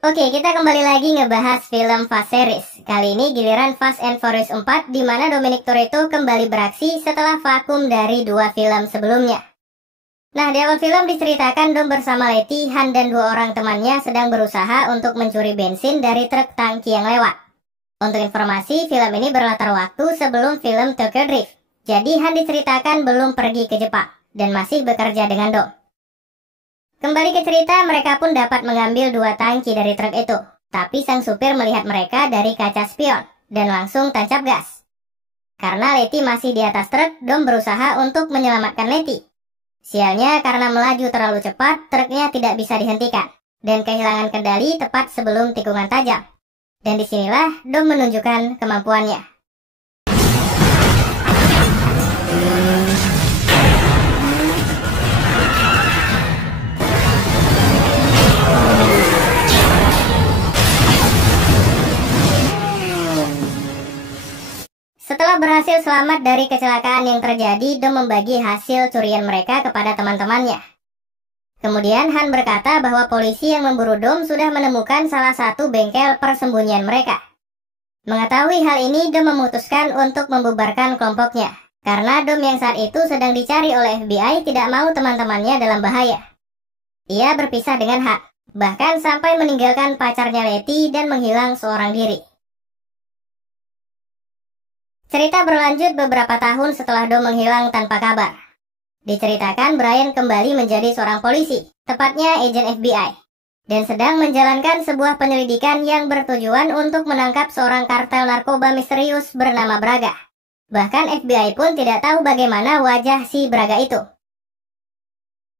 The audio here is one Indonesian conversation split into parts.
Oke, kita kembali lagi ngebahas film Fast Series. Kali ini giliran Fast and Furious 4, di mana Dominic Toretto kembali beraksi setelah vakum dari 2 film sebelumnya. Nah, di awal film diceritakan Dom bersama Letty, Han, dan 2 orang temannya sedang berusaha untuk mencuri bensin dari truk tangki yang lewat. Untuk informasi, film ini berlatar waktu sebelum film Tokyo Drift. Jadi Han diceritakan belum pergi ke Jepang dan masih bekerja dengan Dom. Kembali ke cerita, mereka pun dapat mengambil 2 tangki dari truk itu. Tapi sang supir melihat mereka dari kaca spion dan langsung tancap gas. Karena Letty masih di atas truk, Dom berusaha untuk menyelamatkan Letty. Sialnya karena melaju terlalu cepat, truknya tidak bisa dihentikan dan kehilangan kendali tepat sebelum tikungan tajam. Dan disinilah Dom menunjukkan kemampuannya. Setelah berhasil selamat dari kecelakaan yang terjadi, Dom membagi hasil curian mereka kepada teman-temannya. Kemudian Han berkata bahwa polisi yang memburu Dom sudah menemukan salah satu bengkel persembunyian mereka. Mengetahui hal ini, Dom memutuskan untuk membubarkan kelompoknya. Karena Dom yang saat itu sedang dicari oleh FBI tidak mau teman-temannya dalam bahaya. Ia berpisah dengan Han, bahkan sampai meninggalkan pacarnya Letty dan menghilang seorang diri. Cerita berlanjut beberapa tahun setelah Dom menghilang tanpa kabar. Diceritakan Brian kembali menjadi seorang polisi, tepatnya agen FBI, dan sedang menjalankan sebuah penyelidikan yang bertujuan untuk menangkap seorang kartel narkoba misterius bernama Braga. Bahkan FBI pun tidak tahu bagaimana wajah si Braga itu.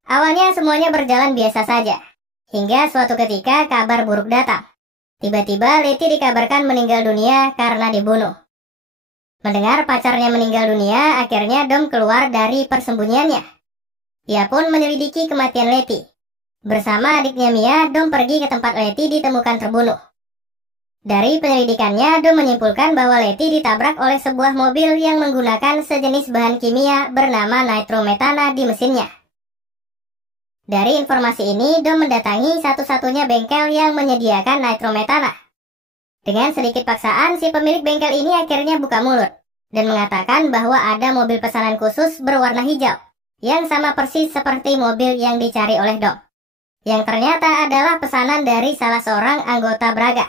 Awalnya semuanya berjalan biasa saja, hingga suatu ketika kabar buruk datang. Tiba-tiba Letty dikabarkan meninggal dunia karena dibunuh. Mendengar pacarnya meninggal dunia, akhirnya Dom keluar dari persembunyiannya. Ia pun menyelidiki kematian Letty. Bersama adiknya Mia, Dom pergi ke tempat Letty ditemukan terbunuh. Dari penyelidikannya, Dom menyimpulkan bahwa Letty ditabrak oleh sebuah mobil yang menggunakan sejenis bahan kimia bernama nitrometana di mesinnya. Dari informasi ini, Dom mendatangi satu-satunya bengkel yang menyediakan nitrometana. Dengan sedikit paksaan, si pemilik bengkel ini akhirnya buka mulut dan mengatakan bahwa ada mobil pesanan khusus berwarna hijau yang sama persis seperti mobil yang dicari oleh Dom, yang ternyata adalah pesanan dari salah seorang anggota Braga.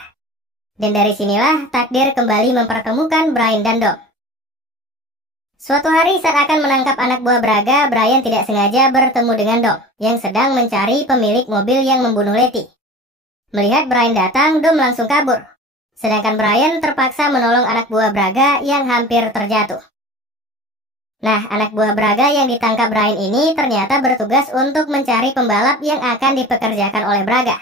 Dan dari sinilah takdir kembali mempertemukan Brian dan Dom. Suatu hari saat akan menangkap anak buah Braga, Brian tidak sengaja bertemu dengan Dom yang sedang mencari pemilik mobil yang membunuh Letty. Melihat Brian datang, Dom langsung kabur. Sedangkan Brian terpaksa menolong anak buah Braga yang hampir terjatuh. Nah, anak buah Braga yang ditangkap Brian ini ternyata bertugas untuk mencari pembalap yang akan dipekerjakan oleh Braga.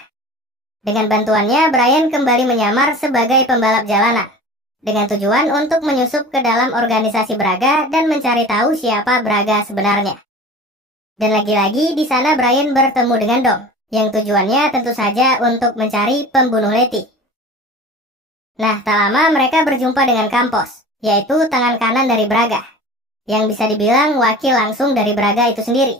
Dengan bantuannya, Brian kembali menyamar sebagai pembalap jalanan, dengan tujuan untuk menyusup ke dalam organisasi Braga dan mencari tahu siapa Braga sebenarnya. Dan lagi-lagi di sana Brian bertemu dengan Dom, yang tujuannya tentu saja untuk mencari pembunuh Letty. Nah, tak lama mereka berjumpa dengan Campos, yaitu tangan kanan dari Braga, yang bisa dibilang wakil langsung dari Braga itu sendiri.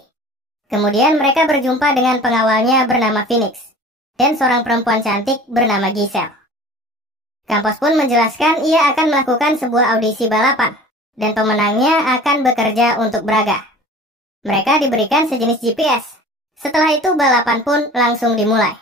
Kemudian mereka berjumpa dengan pengawalnya bernama Phoenix, dan seorang perempuan cantik bernama Giselle. Campos pun menjelaskan ia akan melakukan sebuah audisi balapan, dan pemenangnya akan bekerja untuk Braga. Mereka diberikan sejenis GPS. Setelah itu balapan pun langsung dimulai.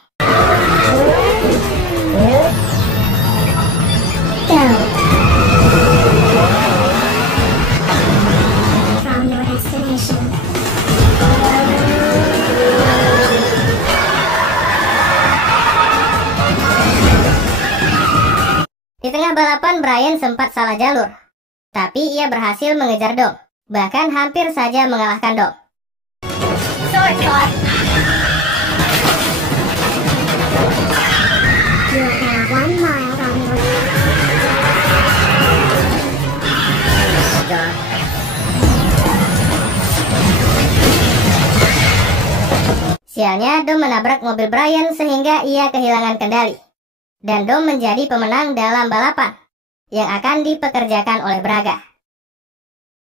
Di tengah balapan, Brian sempat salah jalur, tapi ia berhasil mengejar Dom, bahkan hampir saja mengalahkan Dom. Sialnya, Dom menabrak mobil Brian sehingga ia kehilangan kendali. Dan Dom menjadi pemenang dalam balapan yang akan dipekerjakan oleh Braga.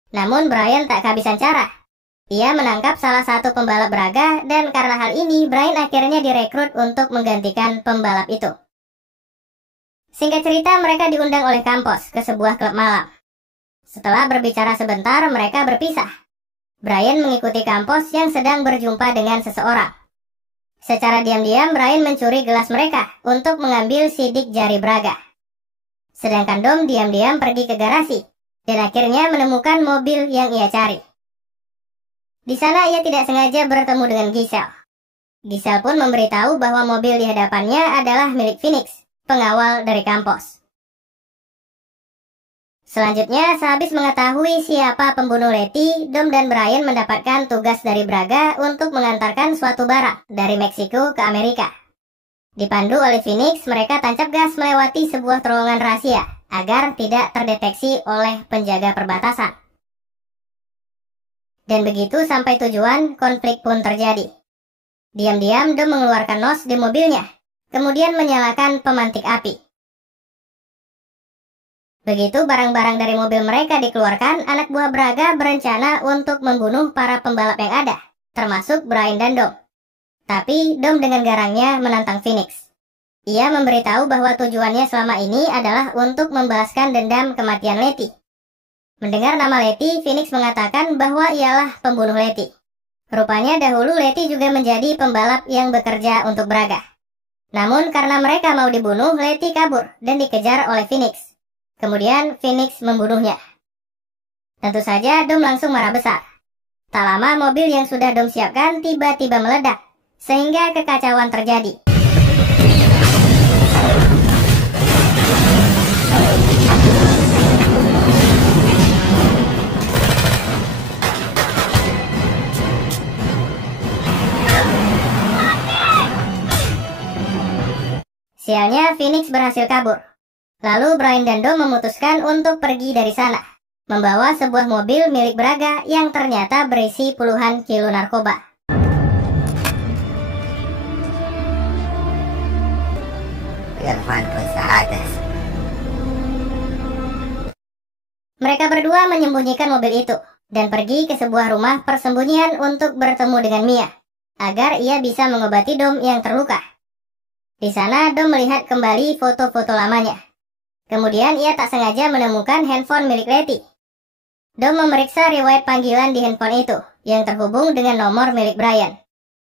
Namun Brian tak kehabisan cara. Ia menangkap salah satu pembalap Braga dan karena hal ini Brian akhirnya direkrut untuk menggantikan pembalap itu. Singkat cerita, mereka diundang oleh Campos ke sebuah klub malam. Setelah berbicara sebentar, mereka berpisah. Brian mengikuti Campos yang sedang berjumpa dengan seseorang. Secara diam-diam, Brian mencuri gelas mereka untuk mengambil sidik jari Braga. Sedangkan Dom diam-diam pergi ke garasi dan akhirnya menemukan mobil yang ia cari. Di sana ia tidak sengaja bertemu dengan Giselle. Giselle pun memberitahu bahwa mobil di hadapannya adalah milik Phoenix, pengawal dari Campos. Selanjutnya, sehabis mengetahui siapa pembunuh Letty, Dom dan Brian mendapatkan tugas dari Braga untuk mengantarkan suatu barang dari Meksiko ke Amerika. Dipandu oleh Phoenix, mereka tancap gas melewati sebuah terowongan rahasia agar tidak terdeteksi oleh penjaga perbatasan. Dan begitu sampai tujuan, konflik pun terjadi. Diam-diam Dom mengeluarkan nos di mobilnya, kemudian menyalakan pemantik api. Begitu barang-barang dari mobil mereka dikeluarkan, anak buah Braga berencana untuk membunuh para pembalap yang ada, termasuk Brian dan Dom. Tapi Dom dengan garangnya menantang Phoenix. Ia memberitahu bahwa tujuannya selama ini adalah untuk membalaskan dendam kematian Letty. Mendengar nama Letty, Phoenix mengatakan bahwa ialah pembunuh Letty. Rupanya dahulu Letty juga menjadi pembalap yang bekerja untuk Braga. Namun karena mereka mau dibunuh, Letty kabur dan dikejar oleh Phoenix. Kemudian Phoenix membunuhnya. Tentu saja Dom langsung marah besar. Tak lama mobil yang sudah Dom siapkan tiba-tiba meledak, sehingga kekacauan terjadi. Sialnya, Phoenix berhasil kabur. Lalu Brian dan Dom memutuskan untuk pergi dari sana, membawa sebuah mobil milik Braga yang ternyata berisi puluhan kilo narkoba. Mereka berdua menyembunyikan mobil itu dan pergi ke sebuah rumah persembunyian untuk bertemu dengan Mia, agar ia bisa mengobati Dom yang terluka. Di sana Dom melihat kembali foto-foto lamanya. Kemudian ia tak sengaja menemukan handphone milik Letty. Dom memeriksa riwayat panggilan di handphone itu, yang terhubung dengan nomor milik Brian.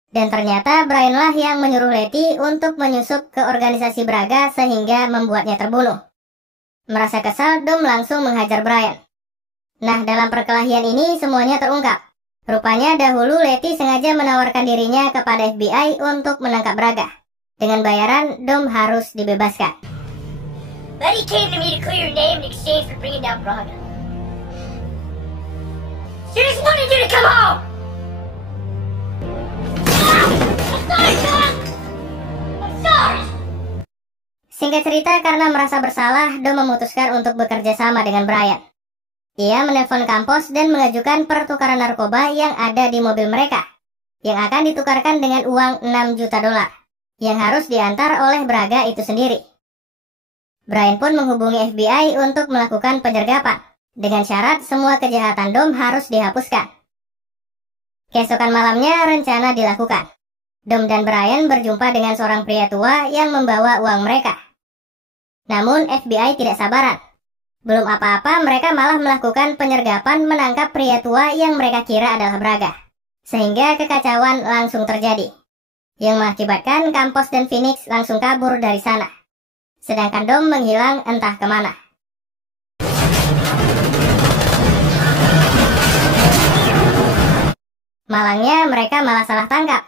Dan ternyata Brianlah yang menyuruh Letty untuk menyusup ke organisasi Braga sehingga membuatnya terbunuh. Merasa kesal, Dom langsung menghajar Brian. Nah, dalam perkelahian ini semuanya terungkap. Rupanya dahulu Letty sengaja menawarkan dirinya kepada FBI untuk menangkap Braga. Dengan bayaran, Dom harus dibebaskan. Letty came to me to clear your name in exchange for bringing down Braga. She just wanted you to come home! I'm sorry, Dom! I'm sorry! Singkat cerita, karena merasa bersalah, Dom memutuskan untuk bekerja sama dengan Brian. Ia menelpon Campos dan mengajukan pertukaran narkoba yang ada di mobil mereka, yang akan ditukarkan dengan uang $6 juta, yang harus diantar oleh Braga itu sendiri. Brian pun menghubungi FBI untuk melakukan penyergapan, dengan syarat semua kejahatan Dom harus dihapuskan. Keesokan malamnya rencana dilakukan. Dom dan Brian berjumpa dengan seorang pria tua yang membawa uang mereka. Namun FBI tidak sabaran. Belum apa-apa mereka malah melakukan penyergapan menangkap pria tua yang mereka kira adalah Braga. Sehingga kekacauan langsung terjadi, yang mengakibatkan Campos dan Phoenix langsung kabur dari sana. Sedangkan Dom menghilang entah kemana. Malangnya mereka malah salah tangkap.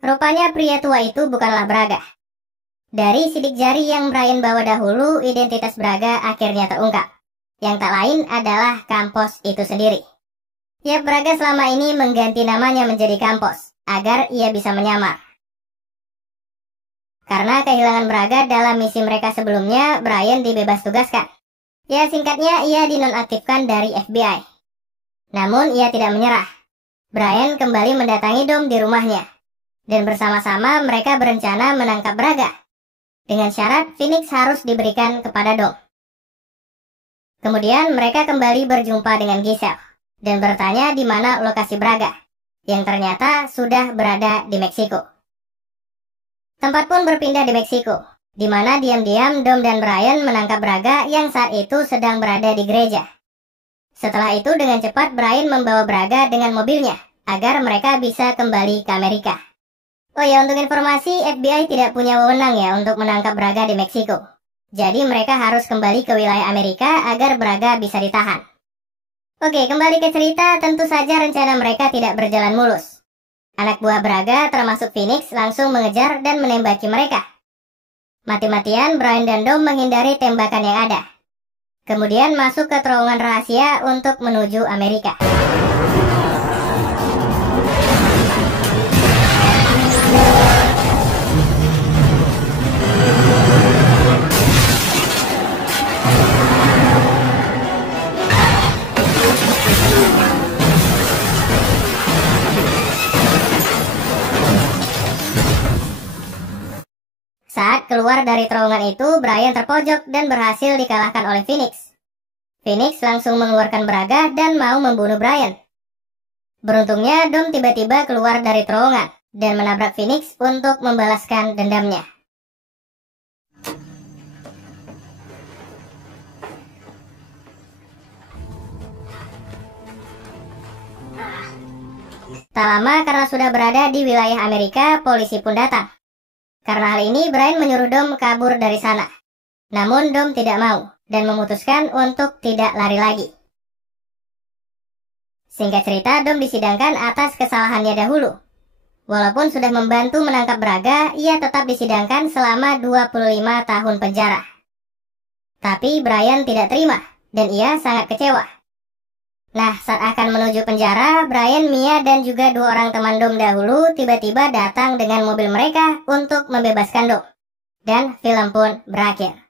Rupanya pria tua itu bukanlah Braga. Dari sidik jari yang Brian bawa dahulu, identitas Braga akhirnya terungkap. Yang tak lain adalah Campos itu sendiri. Ya, Braga selama ini mengganti namanya menjadi Campos, agar ia bisa menyamar. Karena kehilangan Braga dalam misi mereka sebelumnya, Brian dibebas tugaskan. Ya, singkatnya ia dinonaktifkan dari FBI. Namun ia tidak menyerah. Brian kembali mendatangi Dom di rumahnya. Dan bersama-sama mereka berencana menangkap Braga. Dengan syarat Phoenix harus diberikan kepada Dom. Kemudian mereka kembali berjumpa dengan Giselle. dan bertanya di mana lokasi Braga, yang ternyata sudah berada di Meksiko. Tempat pun berpindah di Meksiko, di mana diam-diam Dom dan Brian menangkap Braga yang saat itu sedang berada di gereja. Setelah itu dengan cepat Brian membawa Braga dengan mobilnya, agar mereka bisa kembali ke Amerika. Oh ya, untuk informasi, FBI tidak punya wewenang ya untuk menangkap Braga di Meksiko. Jadi mereka harus kembali ke wilayah Amerika agar Braga bisa ditahan. Oke, kembali ke cerita, tentu saja rencana mereka tidak berjalan mulus. Anak buah Braga termasuk Phoenix langsung mengejar dan menembaki mereka. Mati-matian Brian dan Dom menghindari tembakan yang ada. Kemudian masuk ke terowongan rahasia untuk menuju Amerika. Saat keluar dari terowongan itu, Brian terpojok dan berhasil dikalahkan oleh Phoenix. Phoenix langsung mengeluarkan Braga dan mau membunuh Brian. Beruntungnya, Dom tiba-tiba keluar dari terowongan dan menabrak Phoenix untuk membalaskan dendamnya. Tak lama karena sudah berada di wilayah Amerika, polisi pun datang. Karena hal ini, Brian menyuruh Dom kabur dari sana. Namun Dom tidak mau dan memutuskan untuk tidak lari lagi. Singkat cerita, Dom disidangkan atas kesalahannya dahulu. Walaupun sudah membantu menangkap Braga, ia tetap disidangkan selama 25 tahun penjara. Tapi Brian tidak terima dan ia sangat kecewa. Nah, saat akan menuju penjara, Brian, Mia, dan juga 2 orang teman Dom dahulu tiba-tiba datang dengan mobil mereka untuk membebaskan Dom. Dan film pun berakhir.